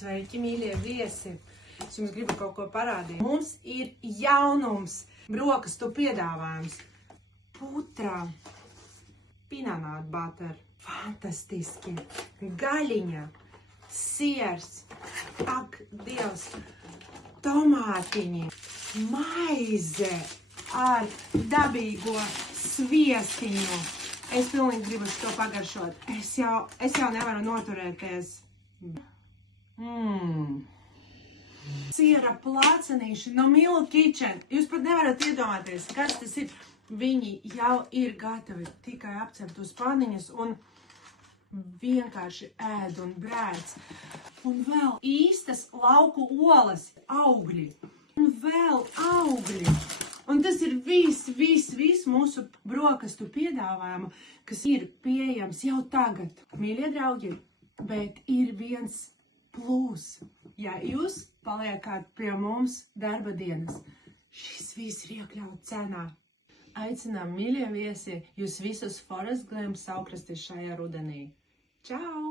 Sveiki, mīļie viesi! Es jums gribu kaut ko parādīt. Mums ir jaunums, brokastu piedāvājums. Putra, pinanāt butter, fantastiski, gaļiņa, siers, ak, Dievs, tomātiņi, maize ar dabīgo sviestiņu. Es pilnīgi gribu to pagaršot. Es jau nevaru noturēties. Siera plācenīši no Milu Kitchen. Jūs pat nevarat iedomāties, kas tas ir. Viņi jau ir gatavi tikai apcept uz paniņas un vienkārši ēd un brēc. Un vēl īstas lauku olas, augļi. Un vēl augļi. Un tas ir viss mūsu brokastu piedāvājumu, kas ir pieejams jau tagad. Mīļie draugi, bet ir viens plus. Ja jūs paliekāt pie mums darba dienas, šis viss ir iekļauts cenā. Aicinām, mīļie viesi, jūs visus Forest Glam saukrasties šajā rudenī. Čau!